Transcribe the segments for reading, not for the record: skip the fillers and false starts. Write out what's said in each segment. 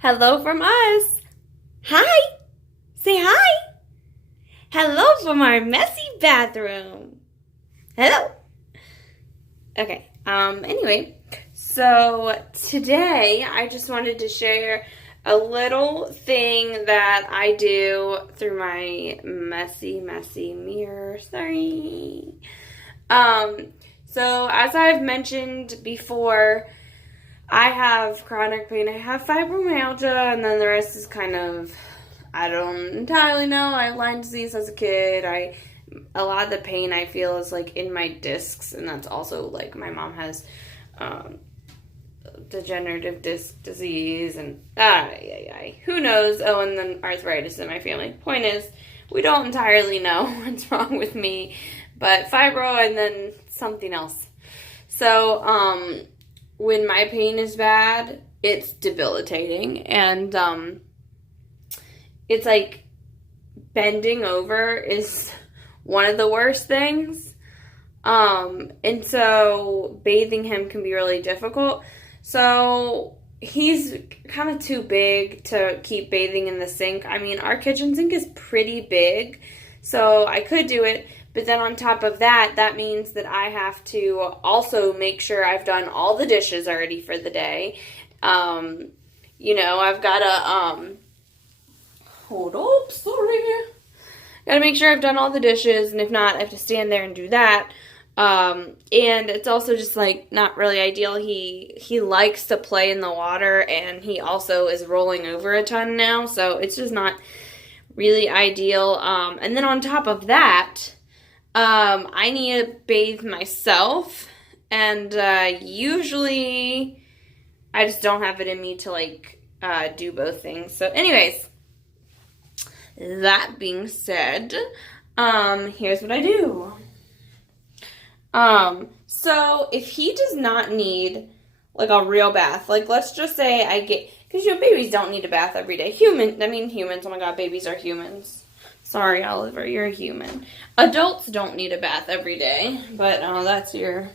Hello from us. Hi. Say hi. Hello from our messy bathroom. Hello. Okay. Anyway, so today I just wanted to share a little thing that I do through my messy mirror. Sorry. So as I've mentioned before, I have chronic pain. I have fibromyalgia, and then the rest is kind of, I don't entirely know. I have Lyme disease as a kid. A lot of the pain I feel is like in my discs, and that's also like my mom has degenerative disc disease, and who knows? Oh, and then arthritis in my family. Point is, we don't entirely know what's wrong with me, but fibro and then something else. So, when my pain is bad, it's debilitating, and it's like bending over is one of the worst things, and so bathing him can be really difficult. So he's kind of too big to keep bathing in the sink. I mean, our kitchen sink is pretty big, so I could do it. But then on top of that, that means that I have to also make sure I've done all the dishes already for the day. I've got to, hold up, sorry. Got to make sure I've done all the dishes, and if not, I have to stand there and do that. And it's also just, like, not really ideal. He likes to play in the water, and he also is rolling over a ton now, so it's just not really ideal. And then on top of that, I need to bathe myself, and usually I just don't have it in me to, like, do both things. So anyways, that being said, here's what I do. So if he does not need, like, a real bath, like, let's just say because, babies don't need a bath every day. Humans, oh my god, babies are humans. Sorry, Oliver, you're a human. Adults don't need a bath every day, but that's your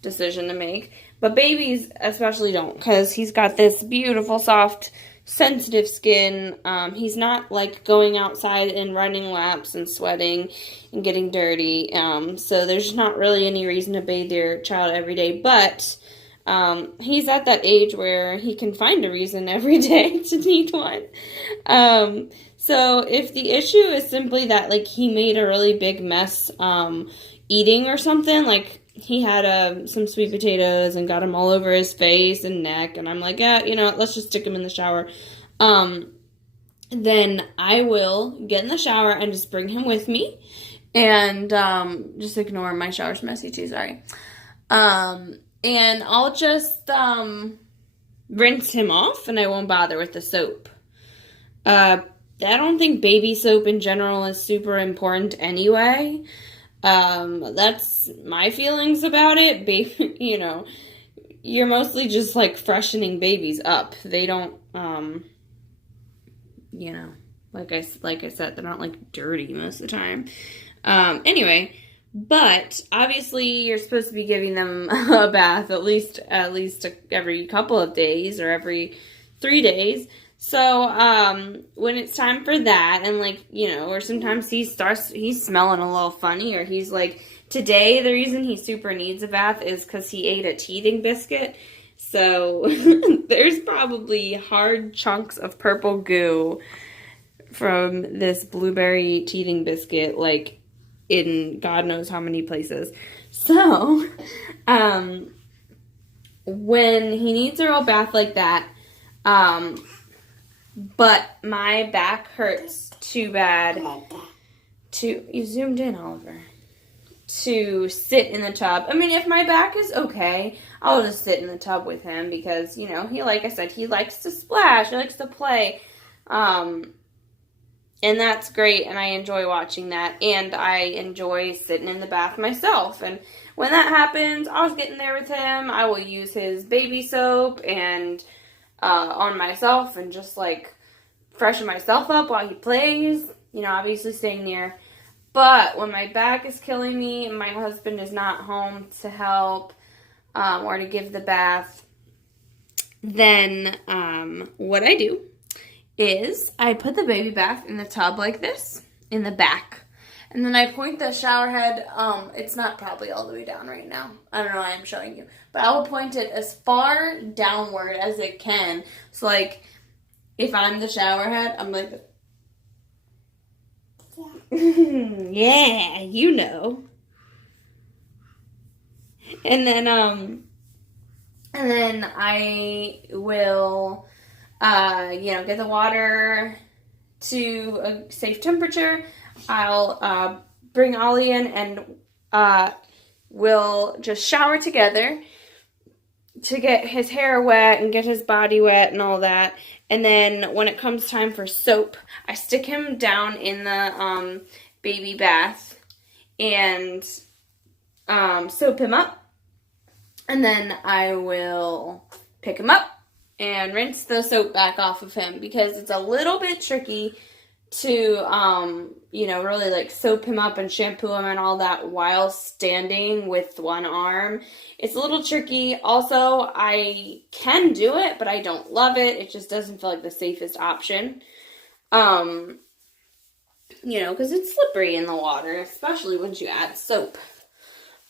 decision to make. But babies especially don't, because he's got this beautiful, soft, sensitive skin. He's not, like, going outside and running laps and sweating and getting dirty. So there's not really any reason to bathe your child every day. But he's at that age where he can find a reason every day to need one. So if the issue is simply that, like, he made a really big mess eating or something, like he had some sweet potatoes and got them all over his face and neck, and I'm like, let's just stick him in the shower. Then I will get in the shower and just bring him with me, and just ignore my shower's messy too, sorry. And I'll just rinse him off, and I won't bother with the soap. I don't think baby soap in general is super important anyway. That's my feelings about it. Baby, you're mostly just, like, freshening babies up. They don't, like I said, they're not, like, dirty most of the time. Anyway, but obviously you're supposed to be giving them a bath at least every couple of days or every 3 days. So, when it's time for that, and, like, or sometimes he's smelling a little funny, or he's like, today, the reason he super needs a bath is because he ate a teething biscuit. So, there's probably hard chunks of purple goo from this blueberry teething biscuit, like, in God knows how many places. So, when he needs a real bath like that, but my back hurts too bad you zoomed in, Oliver, to sit in the tub. I mean, if my back is okay, I'll just sit in the tub with him because, he, like I said, he likes to splash, he likes to play, and that's great, and I enjoy watching that, and I enjoy sitting in the bath myself, and when that happens, I'll just get in there with him. I will use his baby soap and on myself and just, like, freshen myself up while he plays, obviously staying near. But when my back is killing me and my husband is not home to help or to give the bath, then what I do is I put the baby bath in the tub like this, in the back. And then I point the shower head, it's not probably all the way down right now. I don't know why I'm showing you. But I will point it as far downward as it can. So, like, if I'm the shower head, I'm like, yeah, you know. And then I will, get the water to a safe temperature. I'll bring Ollie in and we'll just shower together to get his hair wet and get his body wet and all that. And then when it comes time for soap, I stick him down in the baby bath and soap him up. And then I will pick him up and rinse the soap back off of him because it's a little bit tricky to, really like soap him up and shampoo him and all that while standing with one arm. It's a little tricky. Also, I can do it, but I don't love it. It just doesn't feel like the safest option. Because it's slippery in the water, especially once you add soap.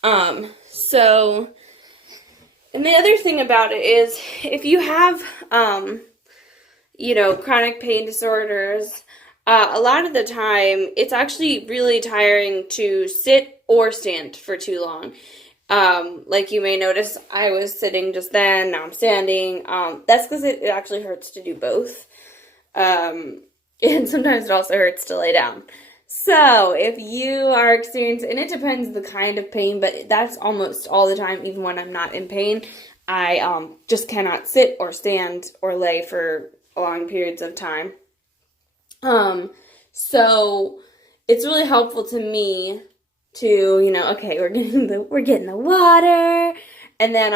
And the other thing about it is if you have, chronic pain disorders, a lot of the time it's actually really tiring to sit or stand for too long. Like you may notice, I was sitting just then, now I'm standing. That's because it actually hurts to do both. And sometimes it also hurts to lay down. So, if you are experiencing, and it depends the kind of pain, but that's almost all the time, even when I'm not in pain, I just cannot sit or stand or lay for long periods of time. So, it's really helpful to me to, okay, we're getting the water, and then,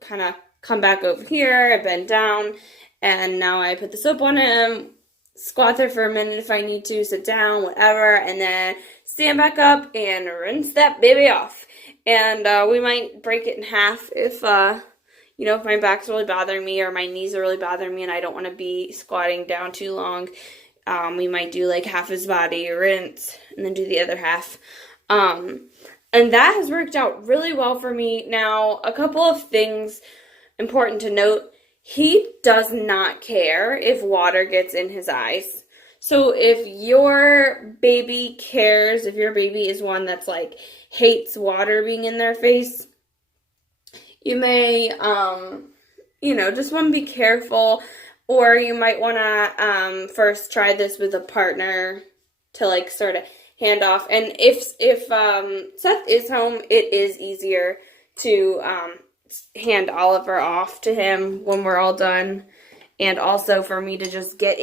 kind of come back over here, I bend down, and now I put the soap on him, squat there for a minute if I need to, sit down, whatever, and then stand back up and rinse that baby off. And we might break it in half if my back's really bothering me or my knees are really bothering me and I don't want to be squatting down too long. We might do like half his body, rinse, and then do the other half. And that has worked out really well for me. Now, a couple of things important to note. He does not care if water gets in his eyes. So if your baby cares, if your baby is one that's like hates water being in their face, you may, just want to be careful, or you might want to first try this with a partner to like sort of hand off. And if Seth is home, it is easier to hand Oliver off to him when we're all done, and also for me to just get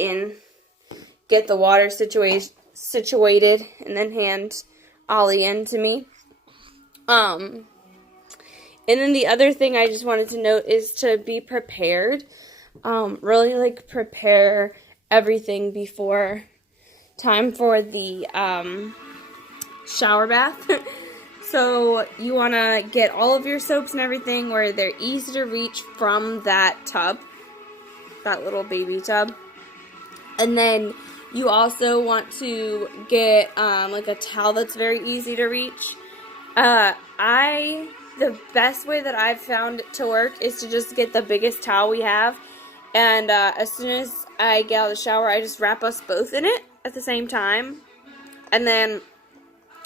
the water situated and then hand Ollie in to me. And then the other thing I just wanted to note is to be prepared. Really like prepare everything before time for the shower bath. So you want to get all of your soaps and everything where they're easy to reach from that tub, that little baby tub. And then you also want to get like a towel that's very easy to reach. The best way that I've found it to work is to just get the biggest towel we have. And as soon as I get out of the shower, I just wrap us both in it at the same time. And then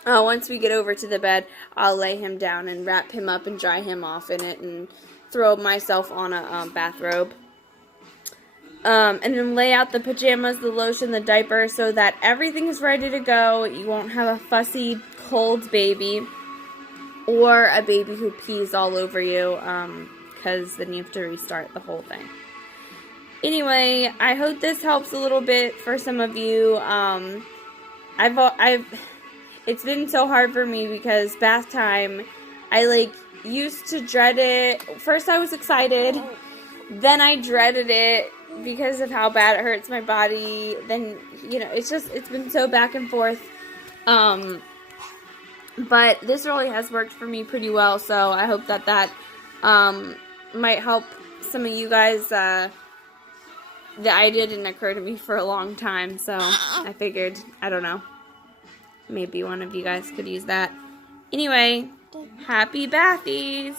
once we get over to the bed, I'll lay him down and wrap him up and dry him off in it and throw myself on a bathrobe. And then lay out the pajamas, the lotion, the diaper so that everything is ready to go. You won't have a fussy, cold baby or a baby who pees all over you because then you have to restart the whole thing. Anyway, I hope this helps a little bit for some of you. It's been so hard for me because bath time, I used to dread it. First I was excited, then I dreaded it because of how bad it hurts my body. Then, it's been so back and forth. But this really has worked for me pretty well, so I hope that might help some of you guys, the idea didn't occur to me for a long time, so I figured, I don't know, maybe one of you guys could use that. Anyway, happy bathies!